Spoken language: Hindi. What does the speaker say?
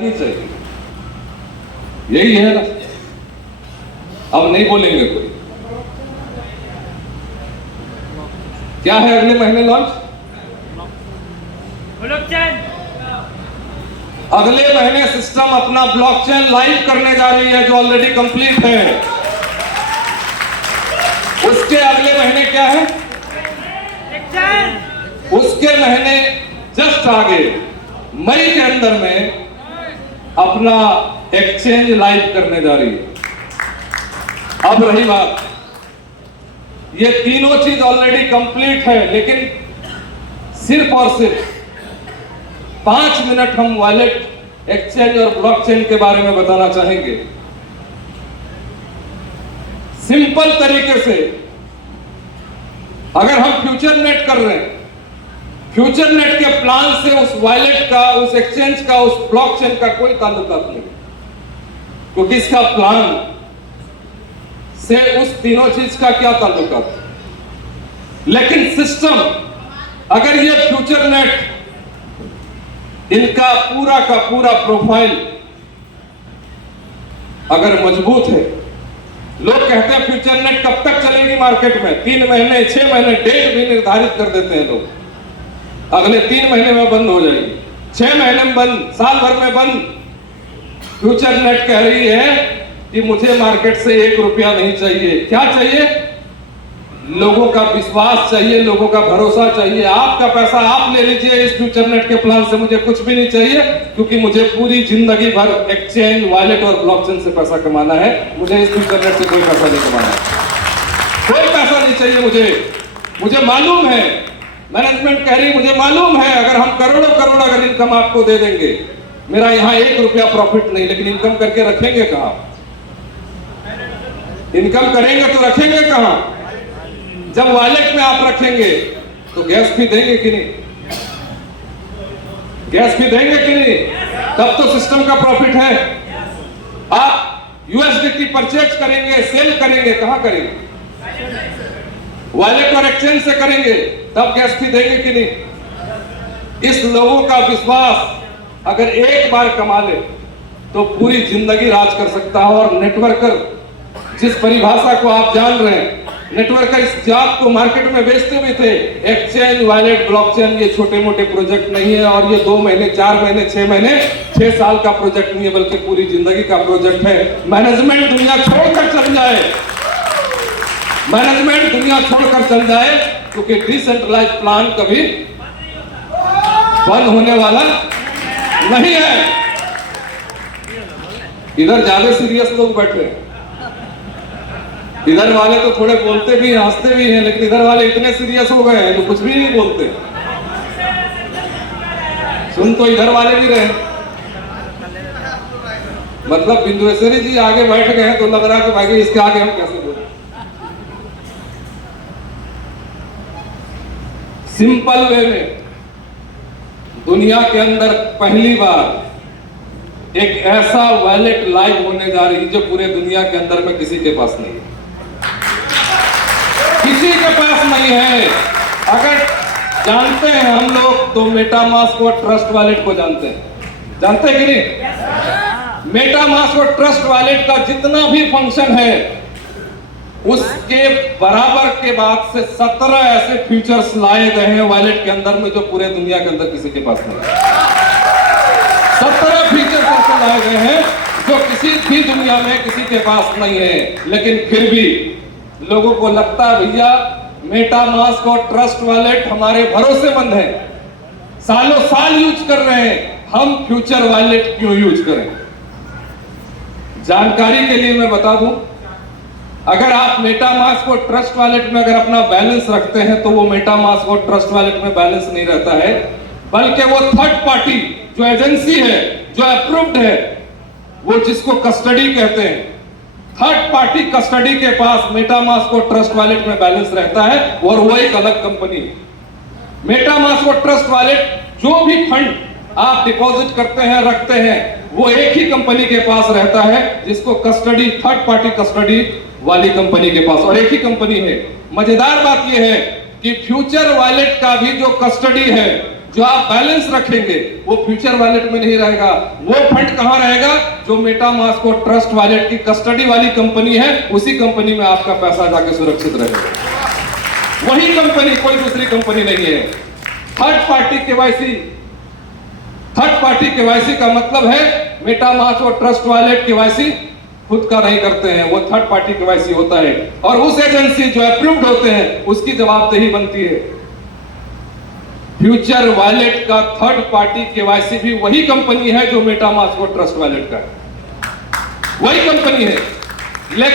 नहीं चाहिए, यही है ना। अब नहीं बोलेंगे कोई। क्या है अगले महीने लॉन्च? ब्लॉकचेन। अगले महीने सिस्टम अपना ब्लॉकचेन लाइव करने जा रही है, जो ऑलरेडी कंप्लीट है। उसके अगले महीने क्या है? उसके महीने जस्ट आगे मई के अंदर में अपना एक्सचेंज लाइव करने जा रही है। अब रही बात, ये तीनों चीज ऑलरेडी कंप्लीट है, लेकिन सिर्फ और सिर्फ 5 मिनट हम वॉलेट, एक्सचेंज और ब्लॉकचेन के बारे में बताना चाहेंगे। सिंपल तरीके से अगर हम फ्यूचर नेट कर रहे हैं, फ्यूचर नेट के प्लान से उस वॉलेट का, उस एक्सचेंज का, उस ब्लॉकचेन का कोई ताल्लुकात नहीं, क्योंकि इसका प्लान से उस तीनों चीज का क्या ताल्लुकात। लेकिन सिस्टम, अगर ये फ्यूचर नेट, इनका पूरा का पूरा प्रोफाइल अगर मजबूत है, लोग कहते हैं फ्यूचर नेट कब तक चलेगी मार्केट में? 3 महीने, 6 महीने, डेट भी निर्धारित कर देते हैं लोग। अगले 3 महीने में बंद हो जाएगी, 6 महीने में बंद, साल भर में बंद। फ्यूचर नेट कह रही है कि मुझे मार्केट से 1 रुपया नहीं चाहिए। क्या चाहिए? लोगों का विश्वास चाहिए, लोगों का भरोसा चाहिए। आपका पैसा आप ले लीजिए इस फ्यूचर नेट के प्लान से, मुझे कुछ भी नहीं चाहिए, क्योंकि मुझे पूरी जिंदगी भर एक्सचेंज, वॉलेट और ब्लॉकचेन से पैसा कमाना है। मुझे इस फ्यूचर नेट से कोई पैसा नहीं कमाना है, कोई पैसा नहीं चाहिए मुझे मालूम है, मैनेजमेंट कह रही मुझे मालूम है, अगर हम करोड़ों करोड़ अगर इनकम आपको दे देंगे, मेरा यहां 1 रुपया प्रॉफिट नहीं, लेकिन इनकम करके रखेंगे कहां? इनकम करेंगे तो रखेंगे कहां? जब वॉलेट में आप रखेंगे तो गैस फी देंगे कि नहीं? गैस फी देंगे कि नहीं? तब तो सिस्टम का प्रॉफिट है। आप यूएसडीटी परचेज करेंगे, सेल करेंगे, कहां करेंगे? वॉलेट और एक्सचेंज से करेंगे, तब गैस फी देंगे कि नहीं? इस लोगों का विश्वास अगर एक बार कमा ले तो पूरी जिंदगी राज कर सकता है। और नेटवर्कर, जिस परिभाषा को आप जान रहे हैं, नेटवर्कर इस जात को मार्केट में बेचते भी थे। एक्सचेंज, वॉलेट, ब्लॉकचेन ये छोटे मोटे प्रोजेक्ट नहीं है, और ये 2 महीने, 4 महीने, 6 महीने, 6 साल का प्रोजेक्ट नहीं है, बल्कि पूरी जिंदगी का प्रोजेक्ट है। मैनेजमेंट दुनिया छोड़कर चल जाए, मैनेजमेंट दुनिया छोड़कर चल जाए, क्योंकि डिसेंट्रलाइज प्लान कभी बंद होने वाला नहीं है। इधर ज्यादा सीरियस लोग बैठे हैं, इधर वाले तो थोड़े बोलते भी हैं, हंसते भी हैं, लेकिन इधर वाले इतने सीरियस हो गए हैं जो कुछ भी नहीं बोलते। सुन तो इधर वाले भी रहे, मतलब बिंदुएश्वरी जी आगे बैठ गए हैं तो लग रहा है कि भाई इसके आगे हम कैसे बोलें। सिंपल वे में दुनिया के अंदर पहली बार एक ऐसा वॉलेट लाइव होने जा रही है जो पूरे दुनिया के अंदर में किसी के पास नहीं है, किसी के पास नहीं है। अगर जानते हैं हम लोग तो मेटामास्क और ट्रस्ट वॉलेट को जानते हैं, जानते हैं कि नहीं? मेटामास्क और ट्रस्ट वॉलेट का जितना भी फंक्शन है, उसके बराबर के बाद से 17 ऐसे फीचर्स लाए गए हैं वॉलेट के अंदर में जो पूरे दुनिया के अंदर किसी के पास नहीं है। 17 फीचर्स ऐसे लाए गए हैं जो किसी भी दुनिया में किसी के पास नहीं है। लेकिन फिर भी लोगों को लगता है भैया मेटामास्क और ट्रस्ट वॉलेट हमारे भरोसेमंद है, सालों साल यूज कर रहे हैं, हम फ्यूचर वॉलेट क्यों यूज करें? जानकारी के लिए मैं बता दूं, अगर आप मेटामास्क और ट्रस्ट वॉलेट में अगर अपना बैलेंस रखते हैं तो वो मेटामास्क और ट्रस्ट वॉलेट में बैलेंस नहीं रहता है, बल्कि वो थर्ड पार्टी जो एजेंसी है, जो अप्रूव्ड है, वो जिसको कस्टडी कहते हैं, थर्ड पार्टी कस्टडी के पास मेटामास्क और ट्रस्ट वॉलेट में बैलेंस रहता है, और वो एक अलग कंपनी है। मेटामास्क और ट्रस्ट वॉलेट, जो भी फंड आप डिपॉजिट करते हैं, रखते हैं, वो एक ही कंपनी के पास रहता है, जिसको कस्टडी, थर्ड पार्टी कस्टडी वाली कंपनी के पास, और एक ही कंपनी है। मजेदार बात यह है कि फ्यूचर वॉलेट का भी जो कस्टडी है जो आप बैलेंस रखेंगे वो फ्यूचर वॉलेट में नहीं रहेगा। वो फंड कहां रहेगा? जो मेटामास्क को ट्रस्ट वॉलेट की कस्टडी वाली कंपनी है, उसी कंपनी में आपका पैसा जाके सुरक्षित रहेगा। वही कंपनी, कोई दूसरी कंपनी नहीं है। Third party KYC, third party KYC का मतलब है मेटामास्क और ट्रस्ट वॉलेट केवाईसी खुद का नहीं करते हैं, वो थर्ड पार्टी केवाईसी होता है और उस एजेंसी जो अप्रूव्ड होते हैं उसकी जवाबदेही बनती है। फ्यूचर वॉलेट का थर्ड पार्टी केवाईसी भी वही कंपनी है जो मेटामास्क और ट्रस्ट वॉलेट का है, वही कंपनी है।